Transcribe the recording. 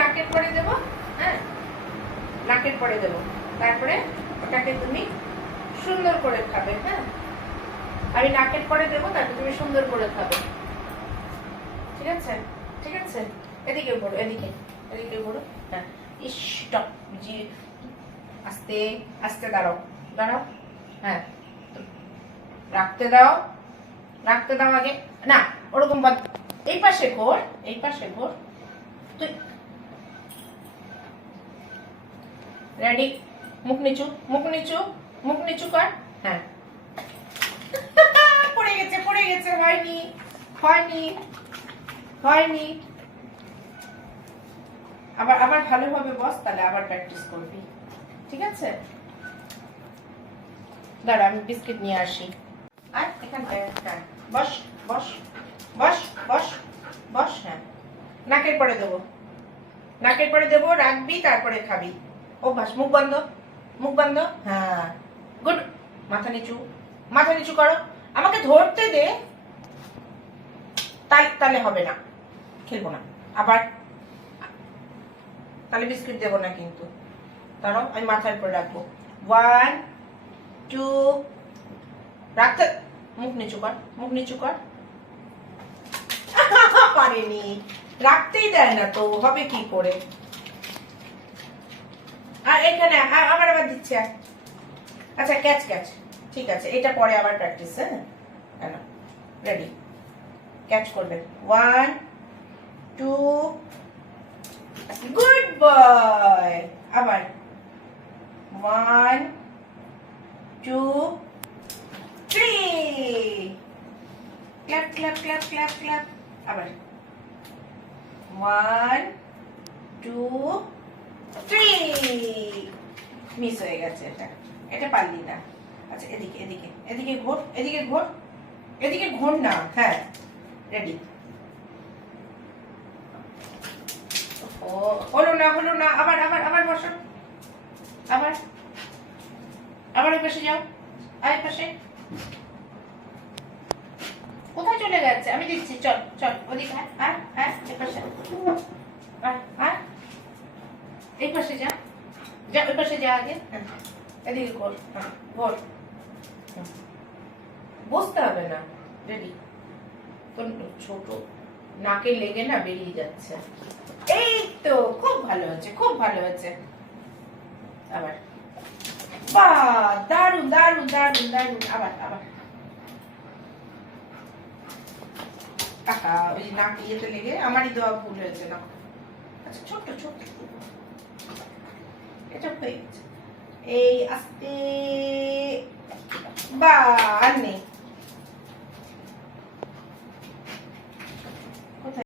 নাকের পরে দেবো। হ্যাঁ, নাকের পরে দেবো, তারপরে ওটাকে তুমি সুন্দর করে খাবে। হ্যাঁ, আমি নাকের পরে দেবো, তারপরে তুমি সুন্দর করে খাবে। ঠিক আছে, ঠিক আছে। এদিকে পড়ো, এদিকে এদিকে পড়ো। হ্যাঁ, স্টপ। জি, আস্তে আস্তে দাঁড়াও, দাঁড়াও। হ্যাঁ, রাখতে দাও, রাখতে দাও আগে। না, ওরকম বাদ। এই পাশে ঘোর, এই পাশে ঘোর। তুই রেডি? মুখ নিচু, মুখ নিচু, মুখ নিচু কর। হ্যাঁ, পড়ে গেছে, পড়ে গেছে। হয়নি, হয়নি, হয়নি। আবার আবার ভালোভাবে বস, তাহলে আবার প্র্যাকটিস করবি। ঠিক আছে, দাঁড়া, আমি বিস্কিট নিয়ে আসি। আর এখানটায় বস, বস, বস, বস, বস। হ্যাঁ, নাকের পরে দেবো, নাকের পরে দেবো, রাখবি, তারপরে খাবি। অভ্যাস। মুখ বন্ধ, মুখ বন্ধ। হ্যাঁ, গুড। মাথা নিচু, মাথা নিচু করো। আমাকে ধরতে দে, তাহলে হবে না, খেলবো না। আবার তাহলে বিস্কিট দেবো না কিন্তু। দাঁড়াও, আমি মাথার উপরে রাখবো। 1 2, রাখতে। মুখ নিচু কর, মুখ নিচু কর। পারেনি, রাখতেই দেয় না তো, হবে কি করে। আর এখানে আমার আবার দিচ্ছে। আচ্ছা, ক্যাচ ক্যাচ। ঠিক আছে, এটা পরে আবার প্র্যাকটিস। হ্যাঁ, রেডি? ক্যাচ করবে। 1 2, গুড বয়। আবার 1 2 3, clap clap clap clap clap. আবার 1 2 3, মিস হয়ে গেছে। এটা এটা পারলি না। আচ্ছা, এদিকে এদিকে এদিকে ঘোর, এদিকে ঘোর, এদিকে ঘোর না। হ্যাঁ, রেডি? ও হলো না, হলো না। আবার আবার আবার বসো, আবার আবার ওই পাশে যাও। আর পাশে কোথায় চলে গেছে? আমি দিচ্ছি, চল চল ওদিকে। আর আর এই পাশে, আর আর এই পাশে যা, যা ওই পাশে যা আগে। এদিকে ঘোর, ঘোর। বসতে হবে না। রেডি? তোর ছোট নাকে লেগে না বেরিয়ে যাচ্ছে। এই তো, খুব ভালো হচ্ছে, খুব ভালো হচ্ছে। আবার বাহ, দারুন দারুন দারুন দারুন। আবার আবার। ওই নাক ইয়েতে লেগে আমারই দেওয়া ভুল হয়েছে না। আচ্ছা, ছোট্ট ছোট্ট, এটা হয়ে গেছে। এই আস্তে, বা আর নেই।